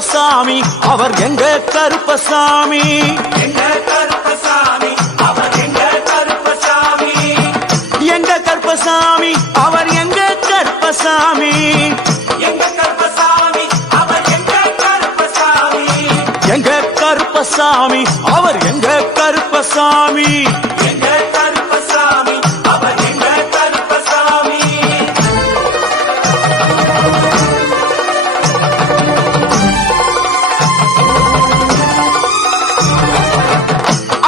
கருப்பசாமி அவர் எங்க கருப்பசாமி, எங்க கருப்பசாமி அவர் எங்க கருப்பசாமி, எங்க கருப்பசாமி அவர் எங்க கருப்பசாமி, எங்க கருப்பசாமி அவர் எங்க கருப்பசாமி, எங்க கருப்பசாமி அவர் எங்க கருப்பசாமி, எங்க கருப்பசாமி அவர் எங்க கருப்பசாமி.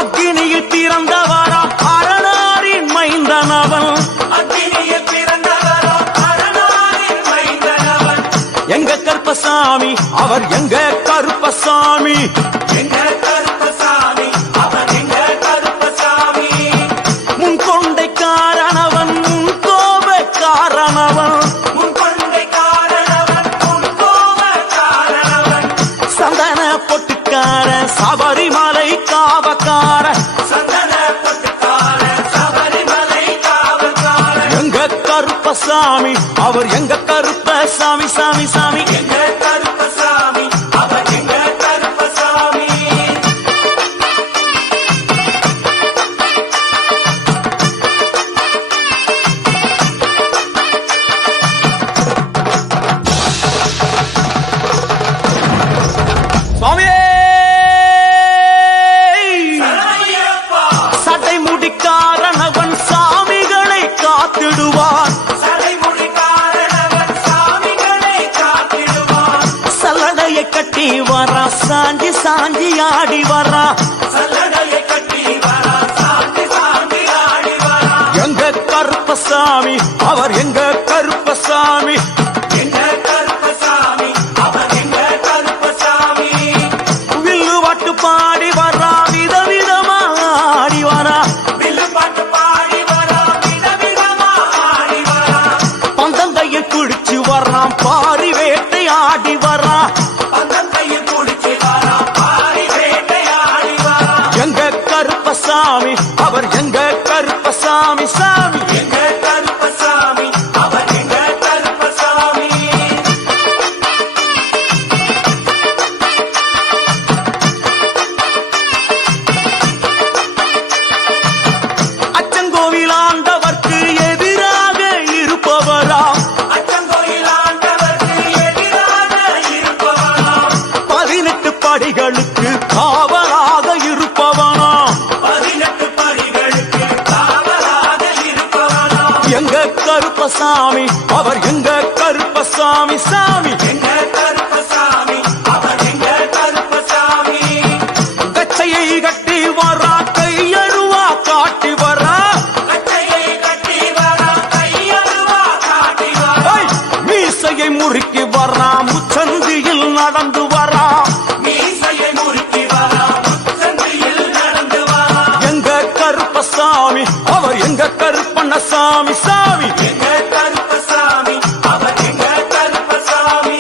அக்கினியில் பிறந்தவரா அரணாரின் மைந்தனவன், அக்கினியில் பிறந்தவரோ அரணாரின் மைந்தனவன், எங்க கருப்பசாமி அவர் எங்க கருப்பசாமி, எங்க கருப்பசாமி அவர் எங்க கருப்பசாமி, முன்கொண்டைக்காரனவன் முன்கோபக்காரனவன், முன்கொண்டைக்காரனவன் முன்கோபக்காரனவன், சந்தன பொட்டுக்கார சபரிமலை காவக்கார, சந்தன பொட்டுக்கார சபரிமலை காவல்கார, எங்க கருப்பசாமி அவர் எங்க கருப்பசாமி சாமி சாமி, எங்க கருப்பசாமி அவர் எங்க கருப்பசாமி. சுவாமியே சரணமையப்பா, சட்டை முடிக்காரனவன் சாமிகளை காத்திடுவான், சடைமுடிக்காரனவன் சாமிகளை காத்திடுவான், சல்லடையை கட்டி வரா சாஞ்சி சாஞ்சி ஆடி வரா, சல்லடையை கட்டி வரா சாந்தி சாந்தி ஆடி வரா, எங்க கருப்பசாமி அவர் எங்க கருப்பசாமி, எங்க கருப்பசாமி அவர் எங்க கருப்பசாமி, வில்லு வாட்டு பாடி வரா விதவிதமா ஆடி வரா, வில்லு பாட்டு பாடி வரா விதவிதமா ஆடி வரா, பந்தங்கையை குடிச்சு வர்றான் பாரி வேட்டை ஆடி வரா, பந்தங்கையில் குடிச்சு வரா பாரி வேட்டையாடி வரா, எங்க கருப்பசாமி அவர் எங்க கருப்பசாமி சாமி, எங்க கருப்பசாமி அவர் எங்க கருப்பசாமி. அச்சங்கோவில் ஆண்டவர்க்கு எதிராக இருப்பவரா, அச்சங்கோயில் ஆண்டவருக்கு எதிராக இருப்பவனாம், 18 படிகளுக்கு காவலாக இருப்பவனா, 18 படிகளுக்கு காவலாக இருப்பவனாம், எங்க கருப்பசாமி அவர் எங்க கருப்பசாமி சாமி, எங்க கருப்பசாமி அவர் எங்க கருப்பசாமி, கச்சையை கட்டி வரா கையழுவா காட்டி வரா, கட்டையை கட்டி வரா கையருவா காட்டி வரா, ஐ, மீசையை முறுக்கி வரா முச்சந்தியில் நடந்து வரா, மீசையை முறுக்கி வரா முச்சந்தியில் நடந்து வரா, எங்க கருப்பசாமி அவர் எங்க கருப்பண்ணசாமி சாமி, எங்க கருப்பசாமி அவர் எங்க கருப்பசாமி.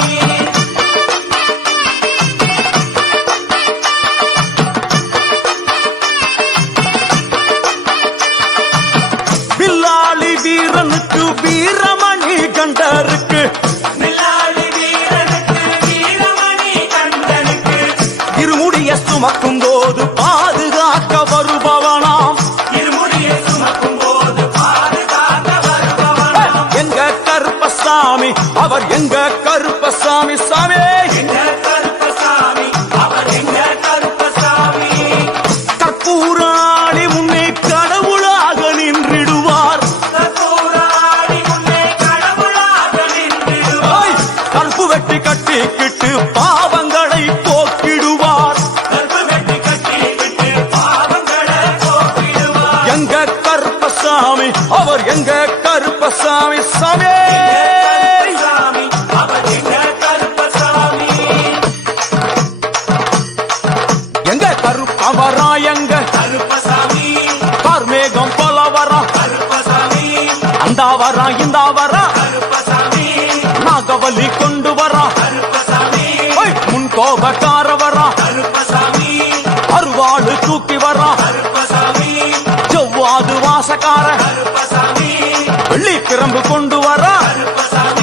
வில்லாளி வீரனுக்கு வீரமணி கண்டருக்கு, வில்லாளி வீரனுக்கு வீரமணி கண்டனுக்கு, இருமுடிய சுமக்கும் போது பாதுகாக்க வருபவனாம், இருமுடியை சுமக்கும் போது பாதுகாக்க வருபவனாம், எங்க கருப்பசாமி அவர் எங்க கருப்பசாமி சாமி, எங்க கருப்பசாமி அவர் எங்க கருப்பசாமி, கற்பூராளி முன்னே கடவுளாக நின்றிடுவார், கற்பூராடி முன்னே கடவுளாக நின்றிடுவார், ஐ, கற்பு வெட்டி கட்டிக்கிட்டு பாவங்களை போக்கிடுவார், கற்பு வெட்டி கட்டிவிட்டு பாவங்களை போக்கிடுவார், எங்க கருப்பசாமி அவர் எங்க கருப்பசாமி சாமி, கருப்பசாமி அவர் எங்க கருப்பசாமி, எங்க கருப்பவரா எங்க கருப்பசாமி கார்மேகம் போல வரா, கருப்பசாமி அந்த வரா இந்த வரா, கருப்பசாமி நாகவலி கொண்டு வரா, கருப்பசாமி ஐ, முன்கோபக்கார வரா, கருப்பசாமி அருவாளு தூக்கி வரா, கருப்பசாமி செவ்வாது வாசக்கார கருப்பசாமி வெள்ளி பிரம்பு கொண்டு